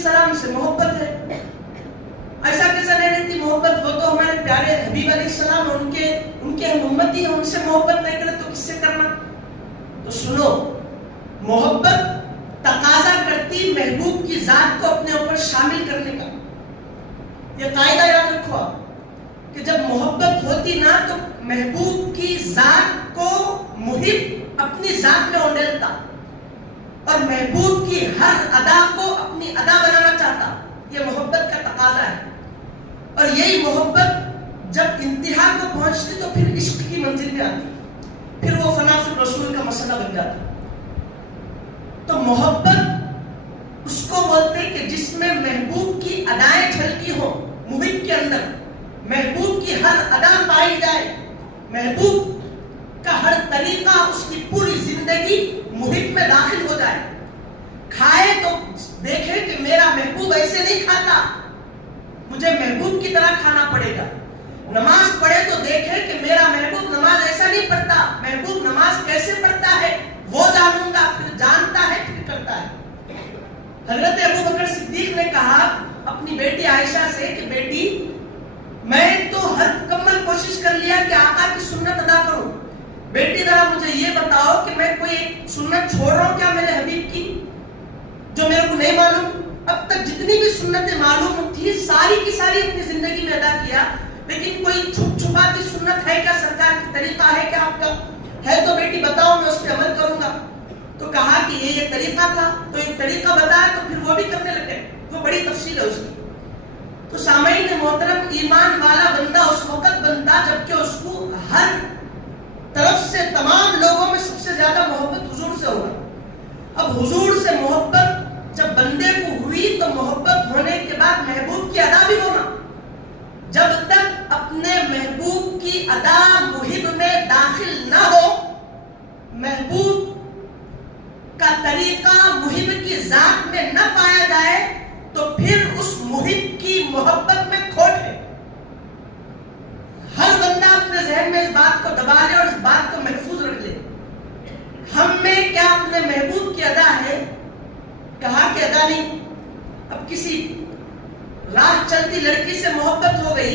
السلام سے محبت ہے. ایسا کیسا نہیں رہتی محبت؟ وہ تو ہمارے پیارے حبیب علیہ السلام ان کے ہم امتی ہیں، ان سے محبت نہیں کرے تو کس سے کرنا؟ تو سنو، محبت تقاضا کرتی محبوب کی ذات کو اپنے اوپر شامل کرنے کا. یہ قاعدہ یاد رکھو آپ کہ جب محبت ہوتی نا تو محبوب کی ذات کو محب اپنی ذات میں اونڈلتا اور محبوب کی ہر ادا کو اپنی ادا بنانا چاہتا. یہ محبت کا تقاضا ہے. اور یہی محبت جب انتہا کو پہنچتی تو پھر عشق کی منزل میں آتی، پھر وہ فنا فی الرسول کا مسئلہ بن جاتا. تو محبت اس کو بولتے کہ جس میں محبوب کی ادائیں جھلکی ہو، محب کے اندر محبوب کی ہر ادا پائی جائے، محبوب کا ہر طریقہ، اس کی پوری زندگی محب میں داخل ہو جائے. کھائے تو دیکھے کہ میرا محبوب ایسے نہیں کھاتا، مجھے محبوب کی طرح کھانا پڑے گا. نماز پڑھے تو دیکھے کہ میرا محبوب نماز ایسا نہیں پڑھتا، محبوب نماز کیسے پڑھتا ہے وہ جانوں گا. پھر جانتا ہے پھر کرتا ہے. حضرت ابو بکر صدیق نے کہا اپنی بیٹی عائشہ سے کہ بیٹی میں تو ہر مکمل کوشش کر لیا کہ آقا کی سنت ادا کروں، بیٹی ذرا مجھے یہ بتاؤ کہ میں کوئی ایک سنت چھوڑ رہا ہوں کیا میرے حبیب کی جو میرے کو نہیں معلوم؟ اب تک جتنی بھی سنتیں معلوم تھی ساری کی ساری اپنی زندگی میں ادا کیا، لیکن کوئی چھپ چھپا کی سنت ہے کیا؟ سرکار کی طریقہ ہے کیا آپ کا؟ ہے تو بیٹی بتاؤ، میں اس پہ عمل کروں گا. تو کہا کہ یہ طریقہ تھا. تو ایک طریقہ بتایا تو پھر وہ بھی کرنے لگے. وہ بڑی تفصیل ہے اس کی. تو سامعین محترم، ایمان والا بندہ اس وقت بنتا جبکہ اس کو ہر طرف سے تمام لوگوں میں سب سے زیادہ محبت حضور سے ہوگا. اب حضور سے محبت جب بندے کو ہوئی تو محبت ہونے کے بعد محبوب کی ادا بھی ہونا. جب تک اپنے محبوب کی ادا محب میں داخل نہ ہو، محبوب کا طریقہ محب کی ذات میں نہ پایا جائے تو پھر اس محب کی محبت میں کھوٹ ہے. ہر بندہ اپنے ذہن میں اس بات کو دبا لے اور اس بات کو محفوظ رکھ لے. ہم میں کیا اپنے محبوب کی ادا ہے؟ کہا کہ ادا نہیں. اب کسی راہ چلتی لڑکی سے محبت ہو گئی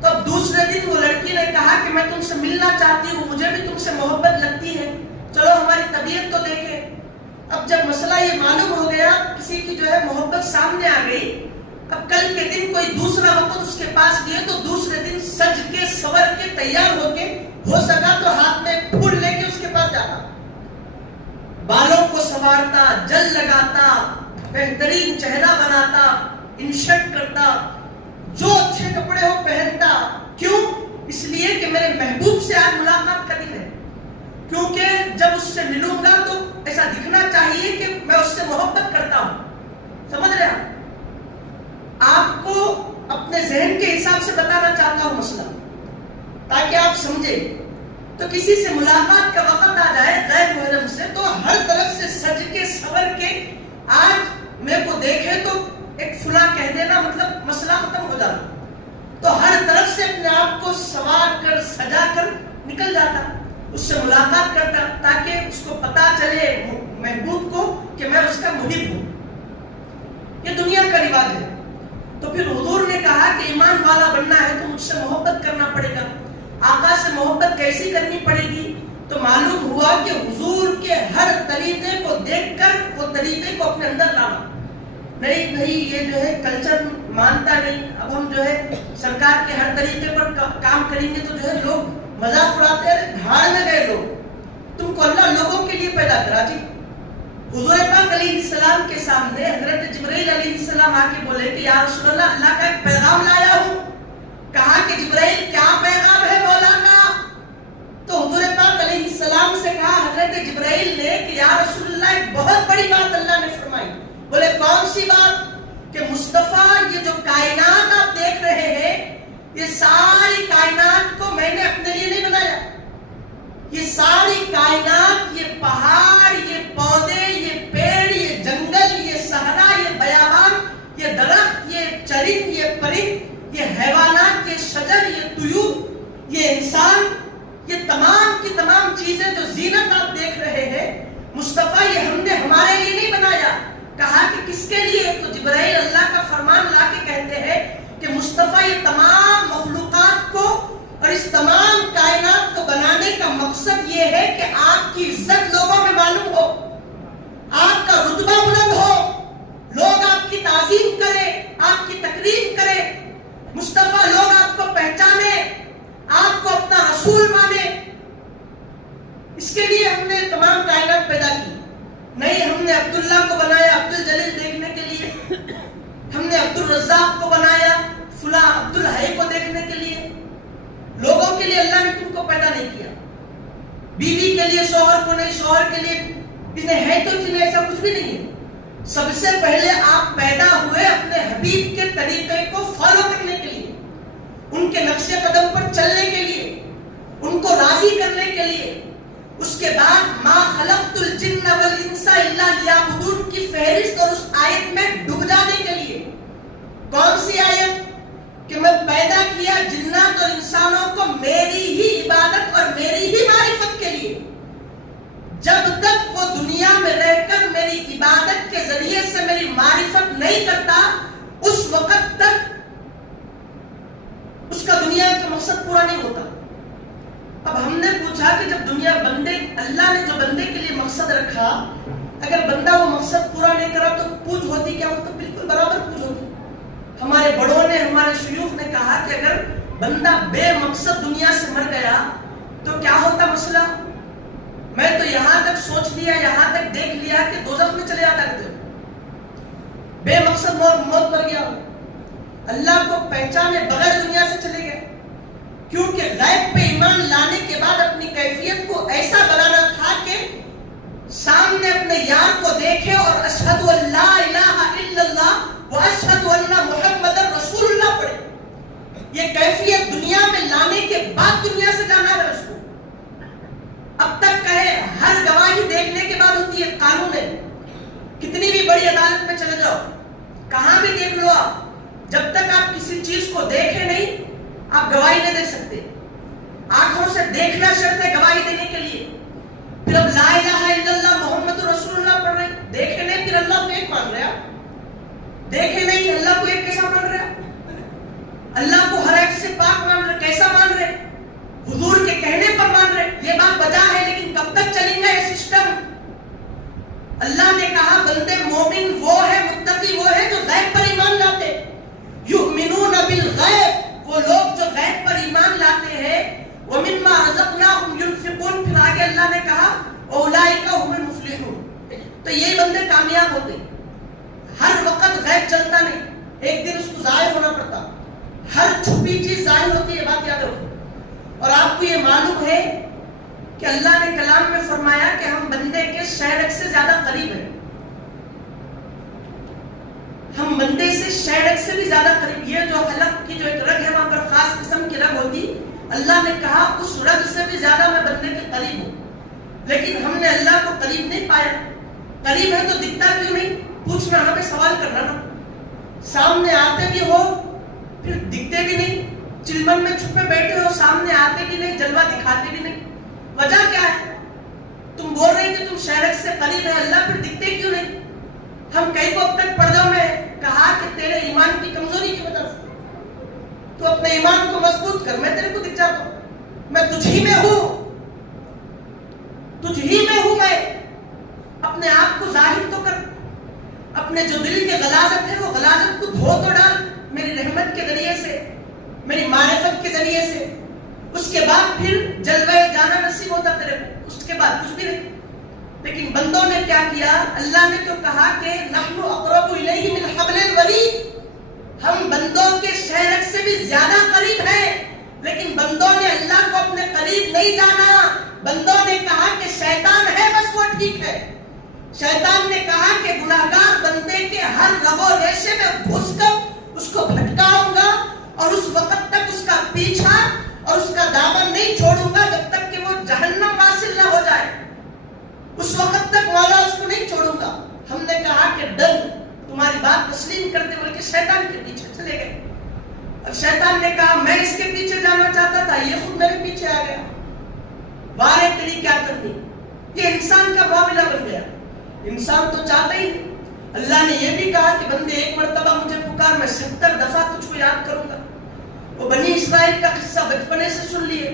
تو اب دوسرے دن وہ لڑکی نے کہا کہ میں تم سے ملنا چاہتی ہوں، مجھے بھی تم سے محبت لگتی ہے، چلو ہماری طبیعت تو دیکھے. اب جب مسئلہ یہ معلوم ہو گیا، کسی کی جو ہے محبت سامنے آ گئی، اب کل کے دن کوئی دوسرا وقت اس کے پاس گئے تو دوسرے دن سج کے سور کے تیار ہو کے، ہو سکا تو ہاتھ میں پھول لے کے اس کے پاس جاتا، بالوں کو سنوارتا، جل لگاتا، بہترین چہرہ بناتا، انشرٹ کرتا، جو اچھے کپڑے ہو پہنتا. کیوں؟ اس لیے کہ میرے محبوب سے آج ملاقات کرنی ہے. کیونکہ جب اس سے ملوں گا تو ایسا دکھنا چاہیے کہ میں اس سے محبت کرتا ہوں. سمجھ رہے ہیں؟ آپ کو اپنے ذہن کے حساب سے بتانا چاہتا ہوں مسئلہ تاکہ آپ سمجھیں. تو کسی سے ملاقات کا وقت آ جائے غیر محرم سے تو ہر طرف سے سج کے سور کے آج میرے کو دیکھے تو ایک فلاں کہہ دینا مطلب مسئلہ ختم ہو جاتا. تو ہر طرف سے اپنے آپ کو سوار کر سجا کر نکل جاتا، اس سے ملاقات کرتا تاکہ اس کو پتا چلے محبوب کو کہ میں اس کا محب ہوں. یہ دنیا کا رواج ہے. تو پھر حضور نے کہا کہ ایمان والا بننا ہے تو مجھ سے محبت کرنا پڑے گا. آقا سے محبت کیسی کرنی پڑے گی؟ تو معلوم ہوا کہ حضور کے ہر طریقے کو دیکھ کر وہ طریقے کو اپنے اندر لانا. نہیں بھائی یہ جو ہے کلچر مانتا نہیں، اب ہم جو ہے سرکار کے ہر طریقے پر کام کریں گے تو جو ہے لوگ مذاق اڑاتے ہیں. بھاڑ میں گئے لوگ، تم کو اللہ لوگوں کے لیے پیدا کرا. جی حضور پاک علیہ السلام کے سامنے حضرت جبرائیل علیہ السلام آ کے بولے کہ یا رسول اللہ، اللہ کا ایک پیغام لایا ہوں. کہا کہ جبرائیل کیا پیغام ہے مولا کا؟ تو حضور پاک علیہ السلام سے کہا حضرت جبرائیل نے کہ یا رسول اللہ ایک بہت بڑی بات اللہ نے فرمائی. بولے کون سی بات؟ کہ مصطفیٰ یہ جو کائنات آپ دیکھ رہے ہیں یہ ساری کائنات کو میں نے اپنے لیے نہیں بنایا. یہ ساری کائنات، یہ پہاڑ، یہ پودے، یہ پیڑ، یہ جنگل، یہ صحرا، یہ بیابان، یہ درخت، یہ چرند، یہ پرند، یہ حیوانات، یہ شجر، یہ طیور، یہ انسان، یہ تمام کی تمام چیزیں جو زینت آپ دیکھ رہے ہیں، مصطفیٰ یہ ہم نے ہمارے لیے نہیں بنایا. کہا کہ کس کے لیے؟ تو جبرائیل کے لیے شوہر کو نہیں، شوہر کے لیے ہے تو نہیں، ایسا کچھ بھی نہیں ہے۔ سب سے پہلے آپ پیدا ہوئے اپنے حبیب کے طریقے کو فالو کرنے کے لیے، ان کے نقش قدم پر چلنے کے لیے، ان کو راضی کرنے کے لیے۔ اس کے بعد ما خلقت الجن والانس الا لیعبدون کی فہرست اور اس آیت میں ڈوب جانے کے لیے۔ کون سی آیت؟ کہ میں پیدا کیا جنات اور انسانوں کو میری ہی عبادت اور میری ہی معرفت کے لیے۔ جب تک وہ دنیا میں رہ کر میری عبادت کے ذریعے سے میری معرفت نہیں کرتا، اس وقت تک اس کا دنیا کا مقصد پورا نہیں ہوتا۔ اب ہم نے پوچھا کہ جب دنیا بندے، اللہ نے جو بندے کے لیے مقصد رکھا، اگر بندہ وہ مقصد پورا نہیں کرا تو پوچھ ہوتی کیا؟ مطلب بالکل برابر پوچھ ہوتی۔ ہمارے بڑوں نے، ہمارے شیوخ نے کہا کہ اگر بندہ بے مقصد دنیا سے مر گیا تو کیا ہوتا مسئلہ؟ میں تو یہاں تک سوچ لیا، یہاں تک دیکھ لیا کہ دوزخ میں چلے جاتا ہے، بے مقصد موت مر گیا، اللہ کو پہچانے بغیر دنیا سے چلے گئے۔ کیونکہ غیب پہ ایمان لانے کے بعد اپنی کیفیت کو ایسا بنانا تھا کہ سامنے اپنے یار کو دیکھے اور اشہد ان لا الہ الا اللہ واشہد ان محمد رسول اللہ پڑھے۔ یہ کیفیت دنیا میں لانے کے بعد دنیا سے جانا ہے اس کو۔ اب تک کہے ہر گواہی دیکھنے کے بعد ہوتی ہے، قانون ہے، کتنی بھی بڑی عدالت میں چلے جاؤ، کہاں بھی دیکھ لو آپ، جب تک آپ کسی چیز کو دیکھے نہیں آپ گواہی نہیں دے سکتے۔ آنکھوں سے دیکھنا شرط ہے گواہی دینے کے لیے۔ پھر اب لا الہ الا اللہ محمد رسول اللہ پڑھ رہے، دیکھے نہیں پھر اللہ کو ایک مان رہے، دیکھے نہیں اللہ کو ایک کیسا مان رہے؟ اللہ کو ہر ایک سے پاک مان رہے، کیسا مان رہے؟ حضور کے کہنے پر مان رہے۔ یہ بات بجا ہے، لیکن کب تک چلیں گا یہ سسٹم؟ اللہ نے کہا بندے مومن وہ ہے، متقی وہ ہے جو غیب پر ایمان لاتے، یؤمنون بالغیب، وہ لوگ جو غیب پر ایمان لاتے ہیں، ومما رزقناہم ينفقون، پھر آگے اللہ نے کہا اولئک هم المفلحون، تو یہی بندے کامیاب ہوتے۔ ہر وقت غیب چلتا نہیں، ایک دن اس کو ظاہر ہونا پڑتا، ہر چھپی چیز ظاہر ہوتی ہے، بات یاد رکھو۔ اور آپ کو یہ معلوم ہے کہ اللہ نے کلام میں فرمایا کہ ہم بندے کے شہرک سے زیادہ قریب ہیں، ہم بندے سے شہرک سے بھی زیادہ قریب۔ یہ جو حلق کی جو ایک رگ ہے وہاں پر خاص قسم کی رگ ہوتی، اللہ نے کہا اس رگ سے بھی زیادہ میں بندے کے قریب ہوں، لیکن ہم نے اللہ کو قریب نہیں پایا۔ قریب ہے تو دکھتا کیوں نہیں؟ پوچھنا ہمیں پہ سوال کرنا نا۔ سامنے آتے بھی ہو پھر دکھتے بھی نہیں، چلمن میں چھپے بیٹھے ہو، سامنے آتے بھی نہیں، جلوہ دکھاتے بھی نہیں، وجہ کیا ہے؟ تم بول رہے کہ تم شہرک سے قریب ہے اللہ، پھر دکھتے کیوں نہیں؟ ہم کئی کو اب تک پردوں میں کہا کہ تیرے ایمان کی کمزوری کی وجہ سے تو اپنے ایمان کو مضبوط کر، میں تیرے کو دکھ جاتا ہوں، میں تجھ ہی میں ہوں، تجھ ہی میں ہوں، میں اپنے آپ کو ظاہر تو کر، اپنے جو دل کے غلاظت ہے وہ غلاظت کو دھو تو ڈال میری رحمت کے ذریعے سے، میری معرفت کے ذریعے سے، اس کے بعد پھر جلوہ جانا نصیب ہوتا تیرے کو، اس کے بعد کچھ بھی نہیں۔ لیکن بندوں نے کیا کیا؟ اللہ نے تو کہا کہ نحن اقرب الیہ من حبل الورید، ہم بندوں کے شہرک سے بھی زیادہ قریب ہیں، لیکن بندوں نے اللہ کو اپنے قریب نہیں جانا۔ بندوں نے کہا کہ شیطان ہے بس وہ ٹھیک ہے، شیطان نے کہا کہ گناہگار بندے کے ہر رگ و ریشے میں گھس کر اس کو بھٹکاؤں گا اور اس وقت تک اس کا پیچھا اور اس کا دامن نہیں چھوڑوں گا جب تک کہ وہ جہنم واصل نہ ہو جائے، اس وقت تک مولا اس کو نہیں چھوڑوں گا۔ ہم نے کہا کہ ڈر تمہاری بات تسلیم کرتے ہوئے کہ شیطان کے پیچھے چلے گئے۔ اب شیطان نے کہا میں اس کے پیچھے جانا چاہتا تھا، یہ خود میرے پیچھے آ گیا، وارے تیری کیا کرنی۔ یہ انسان کا معاملہ بن گیا، انسان تو چاہتا ہی نہیں۔ اللہ نے یہ بھی کہا کہ بندے ایک مرتبہ مجھے پکار، میں 70 دفعہ تجھ کو یاد کروں گا۔ وہ بنی اسرائیل کا قصہ بچپنے سے سن لیے۔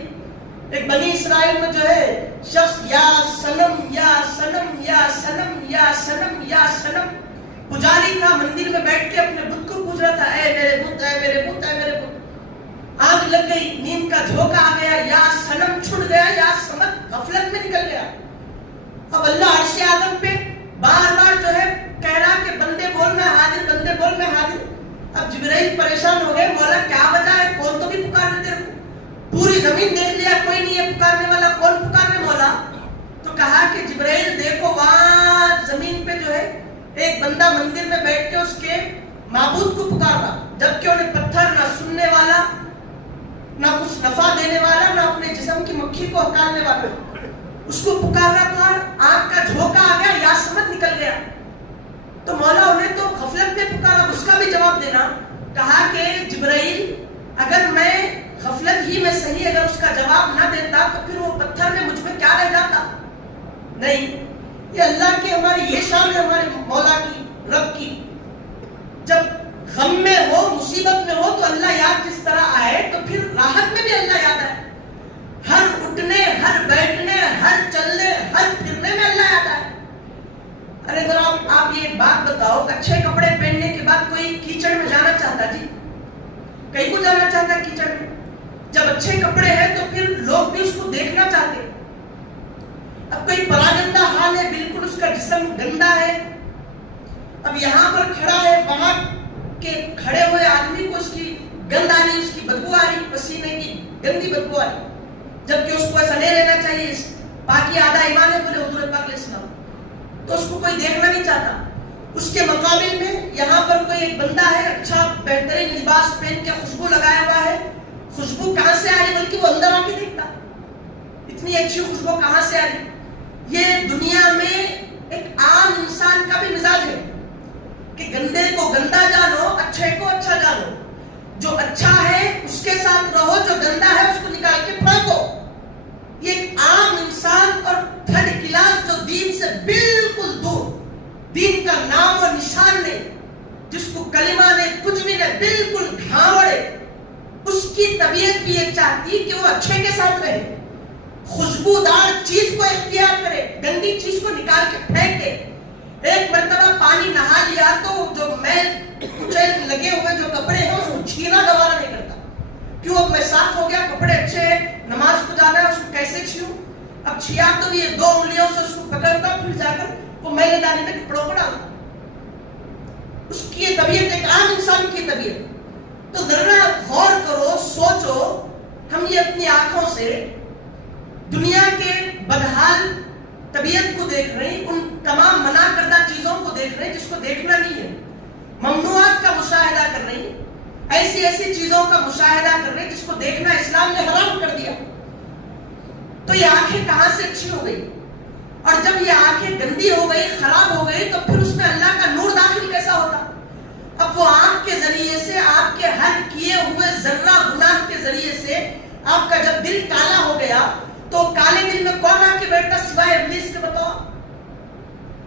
ایک بنی اسرائیل میں جو ہے شخص یا صنم یا صنم یا صنم یا صنم یا صنم، پجاری تھا، مندر میں بیٹھ کے اپنے بت کو پوچھ رہا تھا، اے میرے بت، اے میرے بت، اے میرے بت۔ آنکھ لگ گئی، نیند کا جھونکا آ گیا، یا صنم چھٹ گیا، یا سمت غفلت میں نکل گیا۔ اب اللہ عرش اعظم پہ بار بار جو ہے کہہ رہا کہ بندے بول میں حاضر، بندے بول میں حاضر۔ اب جبرائیل پریشان ہو گئے، مولا کیا وجہ ہے، کون تو بھی پکار رہے تیرے کو، پوری زمین دیکھ لیا کوئی نہیں ہے پکارنے والا، کون پکار رہے مولا؟ جبرائیل دیکھو وہاں زمین پہ جو ہے ایک بندہ مندر میں بیٹھ کے اس کے معبود کو پکار رہا، جبکہ انہیں پتھر نہ سننے والا، نہ کچھ نفع دینے والا، نہ اپنے جسم کی مکھی کو ہٹانے والا، اس کو پکار رہا تھا، آنکھ کا جھونکا آ گیا یا سمجھ نکل گیا. تو مولا انہیں تو غفلت میں پکارا، اس کا بھی جواب دینا. کہا کہ جبرائیل اگر میں غفلت ہی میں صحیح اگر اس کا جواب نہ دیتا تو پھر وہ پتھر میں مجھ میں کیا رہ جاتا؟ نہیں، یہ اللہ کی ہماری یہ شان ہے ہمارے مولا کی، رب کی. جب غم میں ہو، مصیبت میں ہو تو اللہ یاد جس طرح آئے تو پھر راحت میں بھی اللہ یاد آئے. ہر اٹھنے، ہر بیٹھنے، ہر چلنے، ہر پھرنے میں اللہ یاد آئے. ارے ذرا آپ یہ بات بتاؤ، اچھے کپڑے پہننے کے بعد کوئی کیچڑ میں جانا چاہتا؟ جی کہیں کو جانا چاہتا ہے کیچڑ میں؟ جب اچھے کپڑے ہیں تو پھر لوگ بھی اس کو دیکھنا چاہتے. اب کوئی پراگندہ حال ہے، بالکل اس کا جسم گندا ہے، اب یہاں پر کھڑا ہے، وہاں کے کھڑے ہوئے آدمی کو اس کی گند آ رہی، اس کی بدبو آ رہی، پسینے کی گندی بدبو آ رہی، جبکہ اس کو ایسا نہیں رہنا چاہیے. پاکی آدھا ایمان ہے بولے حضور پاک علیہ السلام، تو اس کو کوئی دیکھنا نہیں چاہتا. اس کے مقابل میں یہاں پر کوئی ایک بندہ ہے، اچھا بہترین لباس پہن کے خوشبو لگایا ہوا ہے. خوشبو کہاں سے آ رہی بلکہ وہ اندر آ کے دیکھتا اتنی اچھی خوشبو کہاں سے آ رہی. یہ دنیا میں ایک عام انسان کا بھی مزاج ہے کہ گندے کو گندا جانو، اچھے کو اچھا جانو. جو اچھا ہے اس کے ساتھ رہو، جو گندا ہے اس کو نکال کے پھینکو. یہ ایک عام انسان اور تھرڈ کلاس جو دین سے بالکل دور، دین کا نام و نشان نہیں، جس کو کلمہ نے کچھ بھی نہیں، بالکل گھاوڑے، اس کی طبیعت بھی یہ چاہتی کہ وہ اچھے کے ساتھ رہے، خوشبودار چیز کو اختیار کرے، گندی چیز کو نکال کے پھینک دے. ایک مرتبہ پانی نہا لیا تو جو میل کچھ لگے ہوئے جو کپڑے ہیں اس کو چھینا دوبارہ نہیں کرتا. کیوں؟ اب میں صاف ہو گیا، کپڑے اچھے ہیں، نماز کو جانا ہے، اس کو کیسے چھیوں؟ اب چھیا تو یہ 2 انگلیوں سے اس کو پکڑتا، پھر جا کر وہ میلے دانے میں کپڑوں کو ڈالتا. اس کی یہ طبیعت ایک عام انسان کی طبیعت. تو ذرا غور کرو، سوچو، ہم یہ اپنی آنکھوں سے دنیا کے بدحال طبیعت کو دیکھ رہے ہیں، ان تمام منع کردہ چیزوں کو دیکھ رہے ہیں جس کو دیکھنا نہیں ہے، ممنوعات کا مشاہدہ کر رہے ہیں، ایسی ایسی چیزوں کا مشاہدہ کر رہے ہیں جس کو دیکھنا اسلام نے حرام کر دیا. تو یہ آنکھیں کہاں سے اچھی ہو گئی؟ اور جب یہ آنکھیں گندی ہو گئی، خراب ہو گئی، تو پھر اس میں اللہ کا نور داخل کیسا ہوتا؟ اب وہ آنکھ کے ذریعے سے، آپ کے ہر کیے ہوئے ذرہ گناہ کے ذریعے سے آپ کا جب دل کالا ہو گیا تو کالے دل میں کون آ کے بیٹھتا سوائے ابلیس کے؟ بتاؤ،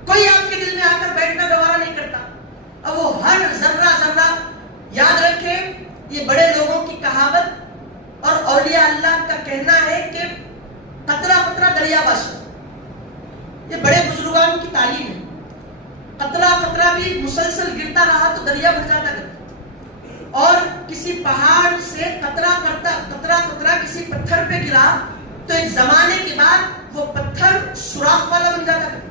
کوئی آپ کے دل میں آ کر بیٹھنا گوارا نہیں کرتا. اب وہ ہر ذرہ ذرہ یاد رکھے، یہ بڑے لوگوں کی کہاوت اور اولیاء اللہ کا کہنا ہے کہ قطرہ قطرہ دریا باشد. یہ بڑے بزرگان کی تعلیم ہے. قطرہ قطرہ بھی مسلسل گرتا رہا تو دریا بھر جاتا گیا. اور کسی پہاڑ سے قطرہ قطرہ کسی پتھر پہ گرا تو ایک زمانے کے بعد وہ پتھر سوراخ والا بن جاتا گیا.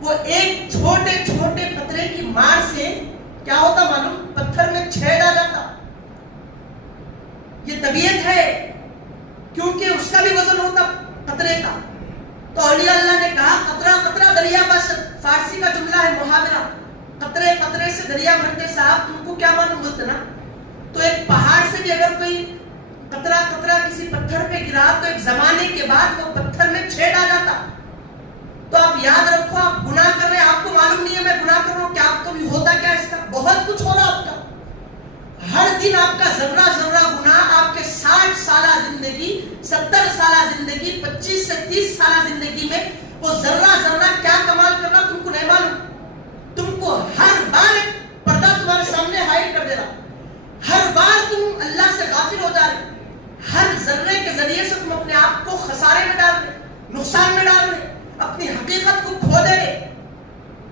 وہ ایک چھوٹے چھوٹے قطرے کی مار سے کیا ہوتا معلوم؟ پتھر میں چھید آ جاتا. یہ طبیعت ہے، کیونکہ اس کا بھی وزن ہوتا قطرے کا. تو اولیاء اللہ نے کہا قطرہ قطرہ دریا باشد. فارسی کا جملہ ہے، محاورہ، قطرے قطرے سے دریا بھرتے. صاحب تم کو کیا معلوم بولتے نا؟ تو ایک پہاڑ سے بھی اگر کوئی قطرہ قطرہ کسی پتھر پہ گرا تو ایک زمانے کے بعد وہ پتھر میں چھید آ جاتا. تو آپ یاد رکھو، آپ گناہ کر رہے ہیں، آپ کو معلوم نہیں ہے میں گناہ کر رہا ہوں، کہ آپ کو بھی ہوتا کیا اس کا؟ بہت کچھ ہو رہا آپ کا. ہر دن آپ کا ذرہ ذرہ گناہ آپ کے 60 سالہ زندگی، 70 سالہ زندگی، 25 سے 30 سالہ زندگی میں وہ ذرہ ذرہ کیا کمال کر رہا تم کو نہیں معلوم. تم کو ہر بار ایک پردہ تمہارے سامنے ہائڈ کر دے رہا، ہر بار تم اللہ سے غافل ہو جا رہے، ہر ذرے کے ذریعے سے تم اپنے آپ کو خسارے میں ڈال رہے، نقصان میں ڈال رہے، اپنی حقیقت کو کھو دے رہے.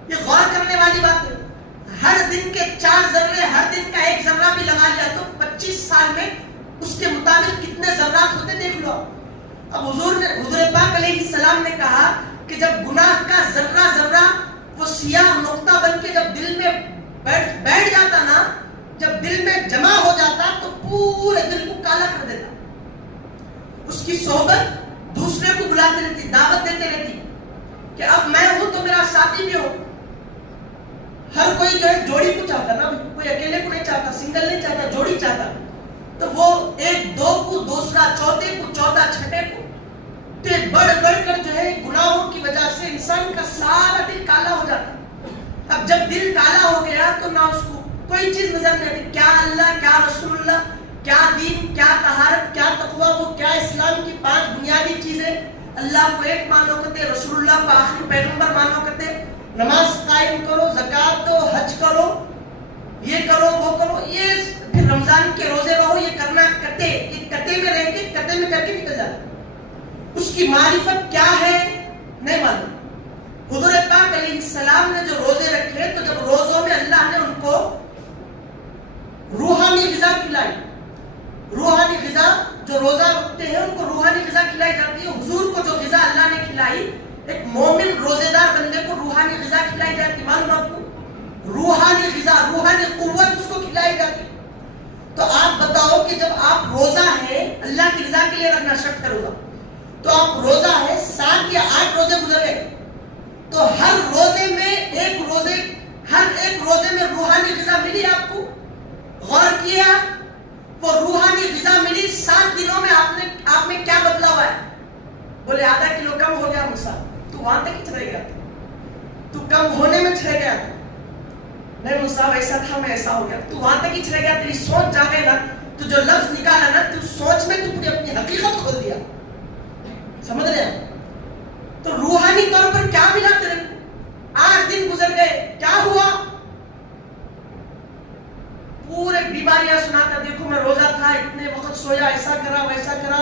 یہ غور کرنے والی بات ہے. ہر دن کے 4 ذرے، ہر دن کا 1 ذرہ بھی لگا لیا تو 25 سال میں اس کے مطابق کتنے ذرات ہوتے دیکھ لو. اب حضور پاک علیہ السلام نے کہا کہ جب گناہ کا ذرہ ذرہ وہ سیاہ نقطہ بن کے جب دل میں بیٹھ جاتا نا، جب دل میں جمع ہو جاتا تو پورے دل کو کالا کر دیتا. اس کی صحبت دوسرے کو بلاتے رہتی، دعوت دیتے رہتی. کہ اب میں ہوں تو میرا ساتھی بھی ہو. ہر کوئی جو ہے جوڑی کو چاہتا نا, کوئی اکیلے کو نہیں چاہتا, سنگل نہیں چاہتا, جوڑی چاہتا. تو وہ ایک دو کو دوسرا, چوتھے کو چوتھا, چھٹے کو. تو بڑھ بڑھ کر جو ہے گناہوں کی وجہ سے انسان کا سارا دل کالا ہو جاتا. اب جب دل کالا ہو گیا تو نہ اس کو کوئی چیز نظر نہیں آتی. کیا اللہ, کیا رسول اللہ, کیا دین, کیا طہارت, کیا تقویٰ, وہ کیا اسلام کی 5 بنیادی چیزیں. اللہ کو ایک مانو کرتے, رسول اللہ کو آخری پیغمبر مانو کرتے, نماز قائم کرو, زکوٰۃ دو, حج کرو, یہ کرو, وہ کرو, یہ پھر رمضان کے روزے رہو, یہ کرنا کتے, یہ کتے میں رہ کے کتے میں کر کے نکل جاتا. اس کی معرفت کیا ہے نہیں معلوم. حضور پاک علیہ السلام نے جو روزے رکھے تو جب روزوں میں اللہ نے ان کو روحانی غذا کھلائی. روحانی غذا جو روزہ رکھتے ہیں ان کو روحانی غذا کھلائی جاتی ہے. حضور کو جو غذا اللہ نے کھلائی, ایک مومن روزے دار بندے کو روحانی غذا کھلائی جاتی. معلوم آپ کو, روحانی غذا, روحانی قوت اس کو کھلائی جاتی. تو آپ بتاؤ کہ جب آپ روزہ ہے, اللہ کی رضا کے لیے رکھنا شرط ہے روزہ, تو آپ روزہ ہے 7 یا 8 روزے گزر گئے, تو ہر روزے میں ہر ایک روزے میں روحانی غذا ملی آپ کو. غور کیا, وہ روحانی غذا ملی 7 دنوں میں آپ میں کیا بدلا ہوا ہے؟ بولے آدھا کلو کم ہو گیا موسیٰ. تو وہاں تک ہی چلے گیا تھا, تو کم ہونے میں چلے گیا تھا. نہیں موسیٰ ایسا تھا, میں ایسا ہو گیا. تو وہاں تک ہی چلے گیا. تیری سوچ جا گئی نا, تو جو لفظ نکالا نا, تو سوچ میں تو پوری اپنی حقیقت کھول دیا. سمجھ رہے ہیں؟ تو روحانی طور پر کیا ملا تیرے کو؟ 8 دن گزر گئے, کیا ہوا؟ پورے بیماریاں سناتا, دیکھو میں روزہ تھا, اتنے وقت سویا, ایسا کرا, ویسا کرا,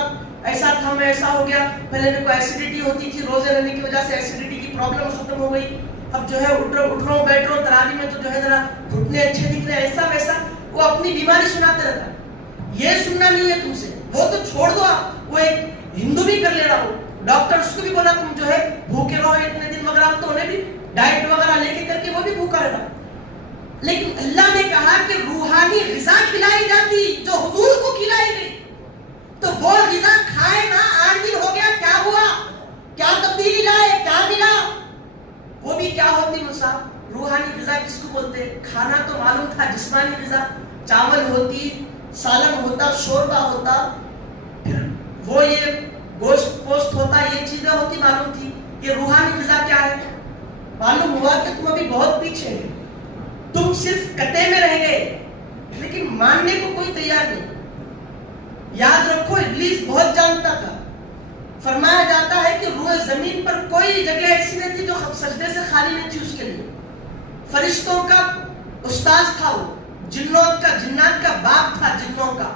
ایسا تھا, میں ایسا ہو گیا. پہلے میرے کو ایسیڈیٹی ہوتی تھی, روزے رہنے کی وجہ سے ایسیڈیٹی کی پرابلم ختم ہو گئی. اب جو ہے اٹھ رہا ہوں, بیٹھ رہا ہوں, تراویح میں تو جو ہے ذرا گھٹنے اچھے دکھ رہے, ایسا ویسا. وہ اپنی بیماری سناتے رہتا. یہ سننا نہیں ہے تم سے, وہ تو چھوڑ دو. وہ ایک ہندو بھی کر لے رہا ہو, ڈاکٹر اس کو بھی بولا تم جو ہے بھوکے رہو اتنے دن وغیرہ, تو انہیں بھی ڈائٹ وغیرہ لے کے کر کے وہ بھی بھوکا رہتا. لیکن اللہ نے کہا کہ روحانی غذا کھلائی جاتی جو حضور کو کھلائی گئی, تو وہ غذا کھائے نا, 8 دن ہو گیا, کیا ہوا, کیا تبدیلی لائے, کیا ملا؟ وہ بھی کیا ہوتی موسیٰ؟ روحانی غذا کس کو بولتے؟ کھانا تو معلوم تھا, جسمانی غذا, چاول ہوتی, سالن ہوتا, شوربہ ہوتا, پھر وہ یہ گوشت پوست ہوتا, یہ چیزیں ہوتی, معلوم تھی. یہ روحانی غذا کیا ہے؟ معلوم ہوا کہ تم ابھی بہت پیچھے ہیں. تم صرف کتے میں رہ گئے, لیکن ماننے کو کوئی تیار نہیں. یاد رکھو, ابلیس بہت جانتا تھا. فرمایا جاتا ہے کہ روح زمین پر کوئی جگہ ایسی نہیں تھی جو سجدے سے خالی نہیں تھی اس کے لیے. فرشتوں کا استاذ تھا وہ, جنات کا باپ تھا, جنوں کا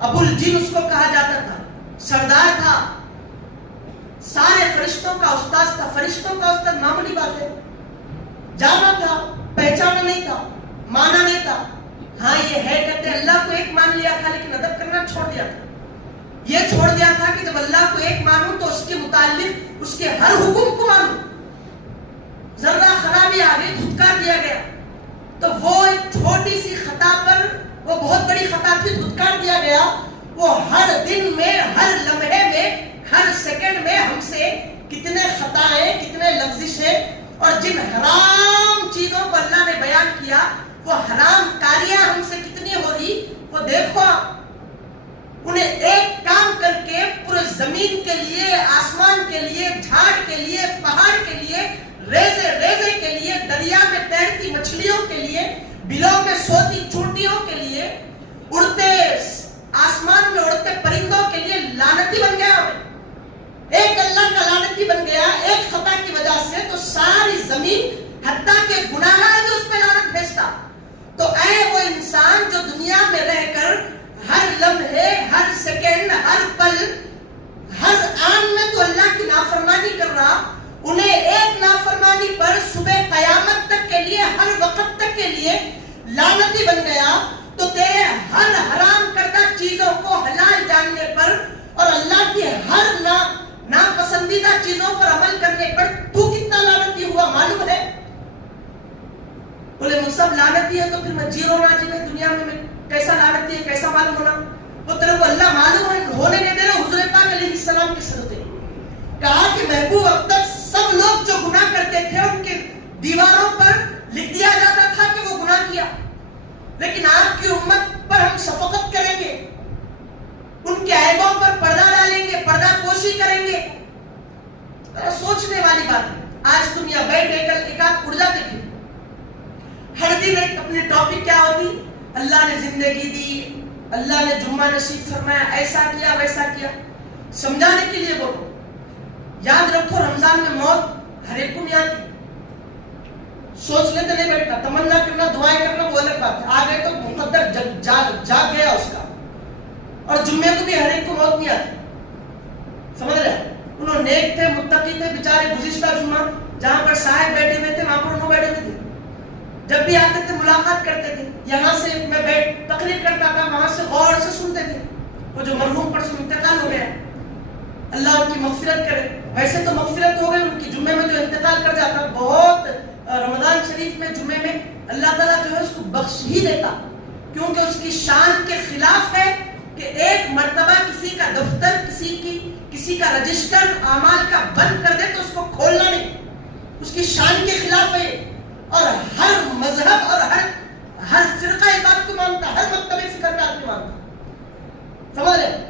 ابو الجن اس کو کہا جاتا تھا, سردار تھا, سارے فرشتوں کا استاذ تھا. فرشتوں کا استاذ معمولی بات ہے, جانا تھا, پہچانا نہیں تھا, مانا نہیں تھا. ہاں یہ ہے کہتے اللہ کو ایک مان لیا تھا, لیکن ادب کرنا چھوڑ دیا تھا. یہ چھوڑ دیا تھا کہ جب اللہ کو ایک مانوں تو اس کے متعلق اس کے ہر حکم کو مانوں. ذرہ خرابی آ گئی, دھتکار دیا گیا. تو وہ ایک چھوٹی سی خطا پر, وہ بہت بڑی خطا تھی, دھتکار دیا گیا. وہ ہر دن میں, ہر لمحے میں, ہر سیکنڈ میں ہم سے کتنے خطائیں, کتنے لفظشیں, اور جن حرام چیزوں کو اللہ نے بیان کیا, وہ حرام کاریاں ہم سے کتنی ہو رہی, وہ دیکھو. انہیں ایک کام کر کے پورے زمین کے لیے, آسمان کے لیے, جھاڑ کے لیے, پہاڑ کے لیے, ریزے کے لیے, دریا میں تیرتی مچھلیوں کے لیے, بلوں میں سوتی چونٹیوں کے لیے, اڑتے آسمان میں اڑتے پرندوں کے لیے لعنتی بن گیا. ایک اللہ کا لعنتی بن گیا ایک خطا کی وجہ سے, تو ساری زمین حتیٰ کہ گناہگار جو اس پہ لعنت بھیجتا. تو اے وہ انسان جو دنیا میں رہ کر ہر لمحے, ہر سیکنڈ, ہر پل, ہر آن میں تو اللہ کی نافرمانی کر رہا, انہیں ایک نافرمانی پر صبح قیامت تک کے لیے, ہر وقت تک کے لیے لعنتی بن گیا. تو تیرے ہر حرام کردہ چیزوں کو حلال جاننے پر اور اللہ کی ہر ناپسندیدہ چیزوں پر عمل کرنے پر تو کتنا لعنتی ہوا معلوم ہے؟ بولے مجھ سب لعنتی ہے تو پھر میں جیرو نہ جینے دنیا میں کیسا لعنتی ہے, کیسا معلوم ہونا؟ وہ تیرے کو اللہ معلوم ہے, ہونے نہیں دے رہے. حضور پاک علیہ السلام کی صدقے کہا کہ محبوب اب تک سب لوگ جو گناہ کرتے تھے ان کے دیواروں پر لکھ دیا جاتا تھا کہ وہ گناہ کیا. لیکن آپ کی امت پر ہم شفقت کریں گے, ان کے عیبوں پر پردہ ڈالیں گے, پردہ پوشی کریں گے. سوچنے والی بات ہے. آج دنیا بیٹھے کل ایک آدھ اڑ جاتے تھے. ہر دن ایک اپنی ٹاپک کیا ہوتی, اللہ نے زندگی دی, اللہ نے جمعہ نصیب فرمایا, ایسا کیا ویسا کیا. سمجھانے کے لیے بولو. یاد رکھو رمضان میں موت ہر ایک کو نہیں آتی. سوچ لیتے نہیں بیٹھنا, تمنا کرنا, دعائیں کرنا وہ الگ بات ہے. آ گئے تو مقدر جاگ گیا اس کا. اور جمعے کو بھی ہر ایک کو موت نہیں آتی. سمجھ رہے ہیں؟ انہوں نیک تھے, متقی تھے بیچارے. گزشتہ جمعہ جہاں پر صاحب بیٹھے ہوئے تھے وہاں پر انہوں بیٹھے ہوئے تھے. جب بھی آتے تھے ملاقات کرتے تھے. یہاں سے میں بیٹھ تقریر کرتا تھا, وہاں سے غور سے سنتے تھے. وہ جو مرحوم پرسوں انتقال ہو گیا, اللہ ان کی مغفرت کرے. ویسے تو مغفرت ہو گئی ان کی. جمعے میں جو انتقال کر جاتا بہت رمضان شریف میں جمعے میں اللہ تعالیٰ جو ہے اس کو بخش ہی دیتا, کیونکہ اس کی شان کے خلاف ہے کہ ایک مرتبہ کسی کا دفتر, کسی کا رجسٹر اعمال کا بند کر دے تو اس کو کھولنا نہیں. اس کی شان کے خلاف ہے. اور ہر مذہب اور ہر فرقہ اس بات کو مانتا, ہر مکتب فکر کا آدمی مانتا. سمجھ رہے؟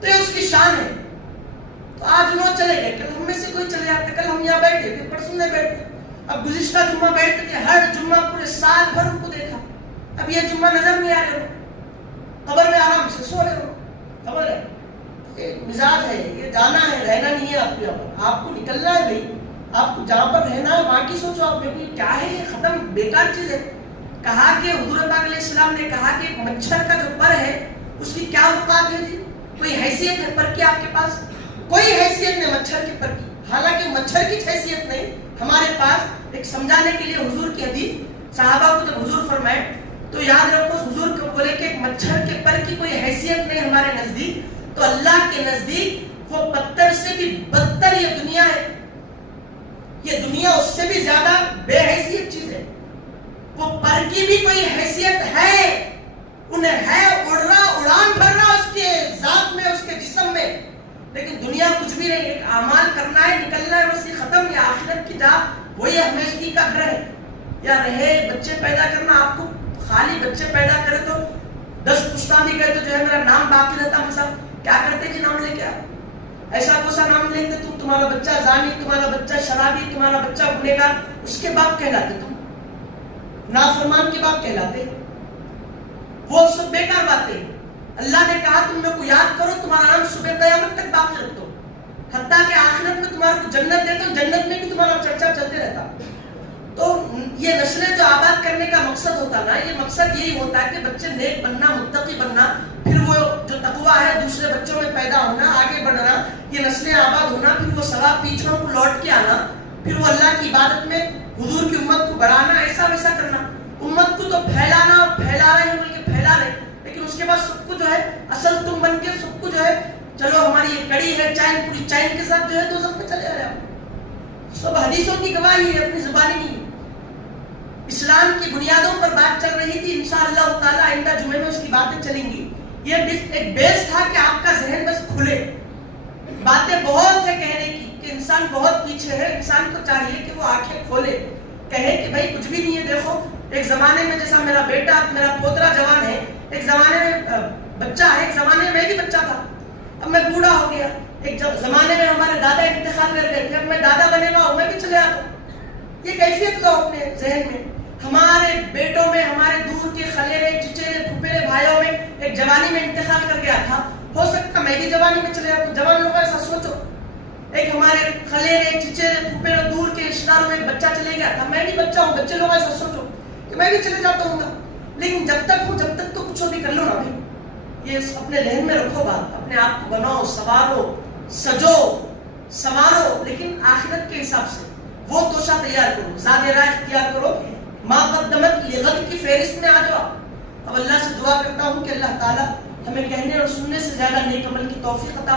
تو یہ اس کی شان ہے. تو آج انہوں چلے گئے, کل ہم میں سے کوئی چلے جاتے, کل ہم یہاں بیٹھے, پھر پرسوں نہیں بیٹھتے. اب گزشتہ جمعہ بیٹھتے تھے, ہر جمعہ پورے سال بھر ان کو دیکھا. اب یہ جمعہ نظر نہیں آ رہے ہو, قبر میں آرام سے سو رہے ہو. سمجھ رہے؟ یہ مزاج ہے, یہ جانا ہے, رہنا نہیں ہے. آپ کو یہاں پر آپ کو نکلنا ہے بھائی. آپ کو جہاں پر رہنا ہے وہاں کی سوچو. آپ میں کیا ہے, یہ ختم بیکار چیز ہے. کہا کہ حضور پاک علیہ السلام نے کہا کہ مچھر کا جو پر ہے اس کی کیا اوقات ہے جی؟ کوئی حیثیت ہے پر کی آپ کے پاس؟ کوئی حیثیت نہیں مچھر کے پر کی. حالانکہ مچھر کی حیثیت نہیں ہمارے پاس. ایک سمجھانے کے لیے حضور کی حدیث صحابہ کو جب حضور فرمائے تو یاد رکھو, حضور کو بولے کہ مچھر کے پر کی کوئی حیثیت نہیں ہمارے نزدیک, تو اللہ کے نزدیک وہ پتھر سے بھی بدتر یہ دنیا ہے. یہ دنیا اس سے بھی زیادہ بے حیثیت چیز ہے. وہ پر کی بھی کوئی حیثیت ہے, انہیں ہے اڑنا, اڑان بھرنا اس کے ذات میں, اس کے جسم میں. لیکن دنیا کچھ بھی نہیں. ایک اعمال کرنا ہے, نکلنا ہے, بس یہ ختم. یہ آخرت کی جا وہی ہمیشگی کا گھر ہے. یا رہے بچے پیدا کرنا, آپ کو خالی بچے پیدا کرے تو 10 پشتہ بھی گئے تو جو ہے میرا نام باقی رہتا. ہم سب کیا کرتے جی نام لے کے؟ ایسا کوسا نام لیتے تمہارا بچہ زانی, تمہارا بچہ شرابی, تمہارا بچہ گنہگار, اس کے باپ کہلاتے تم, نافرمان کے باپ کہلاتے. وہ سب بیکار باتیں. اللہ نے کہا تم میرے کو یاد کرو, تمہارا نام صبح قیامت تک باقی رکھو. حتیٰ کہ آخرت میں تمہارا کو جنت دے تو جنت میں بھی تمہارا چرچا چلتے رہتا. تو یہ نسلیں جو آباد کرنے کا مقصد ہوتا نا, یہ مقصد یہی ہوتا ہے کہ بچے نیک بننا, متقی بننا, پھر وہ جو تقویٰ ہے دوسرے بچوں میں پیدا ہونا, آگے بڑھنا, یہ نسلیں آباد ہونا, پھر وہ ثواب پیچھوں کو لوٹ کے آنا, پھر وہ اللہ کی عبادت میں حضور کی امت کو بڑھانا, ایسا ویسا کرنا. امت کو تو پھیلانا, پھیلا رہے ہیں بول کے پھیلا رہے, لیکن اس کے بعد سب کو جو ہے اصل تم بن کے سب کو جو ہے چلو ہماری یہ کڑی ہے چین, پوری چین کے ساتھ جو ہے دوزخ میں چلے آ رہے ہیں. سب حدیثوں کی گواہی ہے, اپنی زبانی نہیں. اسلام کی بنیادوں پر بات چل رہی تھی. انشاءاللہ تعالی آئندہ جمعے میں اس کی باتیں چلیں گی. یہ ایک بیس تھا کہ آپ کا ذہن بس کھلے. باتیں بہت ہے کہنے کی کہ انسان بہت پیچھے ہے. انسان کو چاہیے کہ وہ آنکھیں کھولے, کہے کہ بھائی کچھ بھی نہیں ہے. دیکھو ایک زمانے میں جیسا میرا بیٹا, میرا پوترا جوان ہے, ایک زمانے میں بچہ ہے, ایک زمانے میں بھی بچہ تھا, اب میں بوڑھا ہو گیا. ایک زمانے میں ہمارے دادا انتقال کر گئے تھے, اب میں دادا بنے گا, میں بھی چلے آتا. یہ کیفیت لاؤ اپنے ذہن میں. ہمارے بیٹوں میں, ہمارے دور کے خلیرے, چچیرے, پھپھیرے بھائیوں میں ایک جوانی میں انتقال کر گیا تھا. ہو سکتا میں بھی جوانی میں چلے جاتا. جوان لوگ ایسا سوچو, ایک ہمارے خلیرے, چچیرے, پھپھیرے, دور کے رشتہ داروں میں ایک بچہ چلے گیا تھا. میں بھی بچہ ہوں, بچے لوگ ایسا سوچو کہ میں بھی چلے جاتا ہوں گا. لیکن جب تک ہوں, جب تک تو کچھ بھی کر لو نا بھائی. یہ اپنے ذہن میں رکھو بات, اپنے آپ کو بناؤ, سوارو, سجو, سوارو, لیکن آخرت کے حساب سے. وہ توشہ تیار کرو, زاد راہ اختیار کرو, ما قدمت لغد کی فہرست میں آ جاؤ. اب اللہ سے دعا کرتا ہوں کہ اللہ تعالی ہمیں کہنے اور سننے سے زیادہ نیک عمل کی توفیق عطا